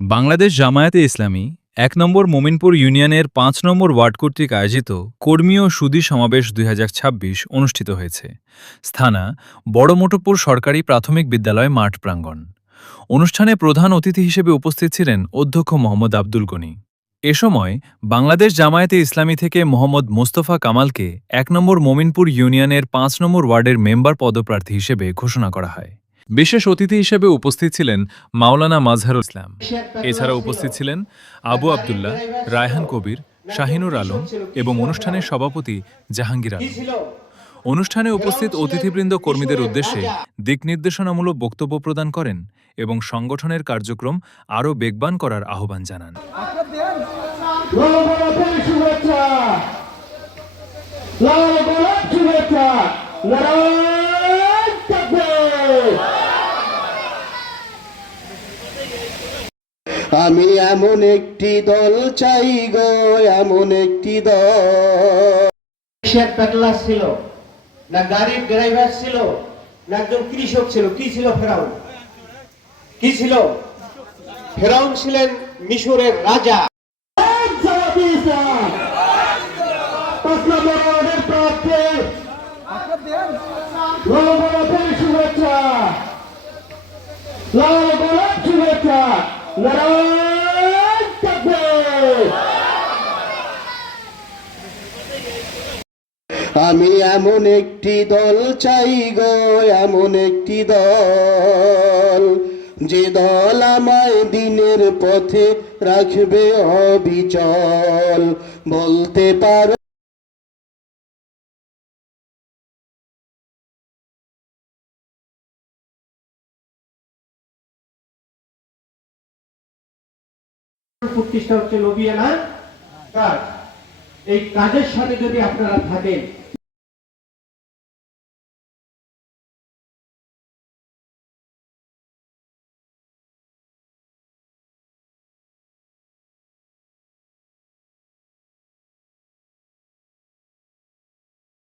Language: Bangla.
বাংলাদেশ জামায়াতে ইসলামী ১ নম্বর মোমিনপুর ইউনিয়নের ৫ নম্বর ওয়ার্ড কর্তৃক আয়োজিত কর্মী ও সুধী সমাবেশ ২০২৬ অনুষ্ঠিত হয়েছে। স্থানা বড়মোটপুর সরকারি প্রাথমিক বিদ্যালয় মাঠ প্রাঙ্গণ। অনুষ্ঠানে প্রধান অতিথি হিসেবে উপস্থিত ছিলেন অধ্যক্ষ মোহাম্মদ আব্দুল গনি। এ সময় বাংলাদেশ জামায়াতে ইসলামী থেকে মোহাম্মদ মোস্তফা কামালকে ১ নম্বর মোমিনপুর ইউনিয়নের ৫ নম্বর ওয়ার্ডের মেম্বার পদপ্রার্থী হিসেবে ঘোষণা করা হয়। বিশেষ অতিথি হিসেবে উপস্থিত ছিলেন মাওলানা মাজহারুল ইসলাম। এছাড়া উপস্থিত ছিলেন আবু আবদুল্লাহ, রায়হান কবির, শাহিনুর আলম এবং অনুষ্ঠানের সভাপতি জাহাঙ্গীর আলম। অনুষ্ঠানে উপস্থিত অতিথিবৃন্দ কর্মীদের উদ্দেশ্যে দিক নির্দেশনামূলক বক্তব্য প্রদান করেন এবং সংগঠনের কার্যক্রম আরও বেগবান করার আহ্বান জানান। আমি এমন একটি দল চাই গো, এমন একটি দল। পেটলার ছিল না, গাড়ির ড্রাইভার ছিল না, একজন কৃষক ছিল। কি ছিল ফেরাউন? কি ছিল? ফেরাউন ছিলেন মিশরের রাজা। আমি এমন একটি দল চাই গো, এমন একটি দল, যে দল আমায় দিনের পথে রাখবে অবিচল। বলতে পারো প্রতিষ্ঠা হচ্ছে লবিয়ানা কাজ। এই কাজের সাথে যদি আপনারা থাকেন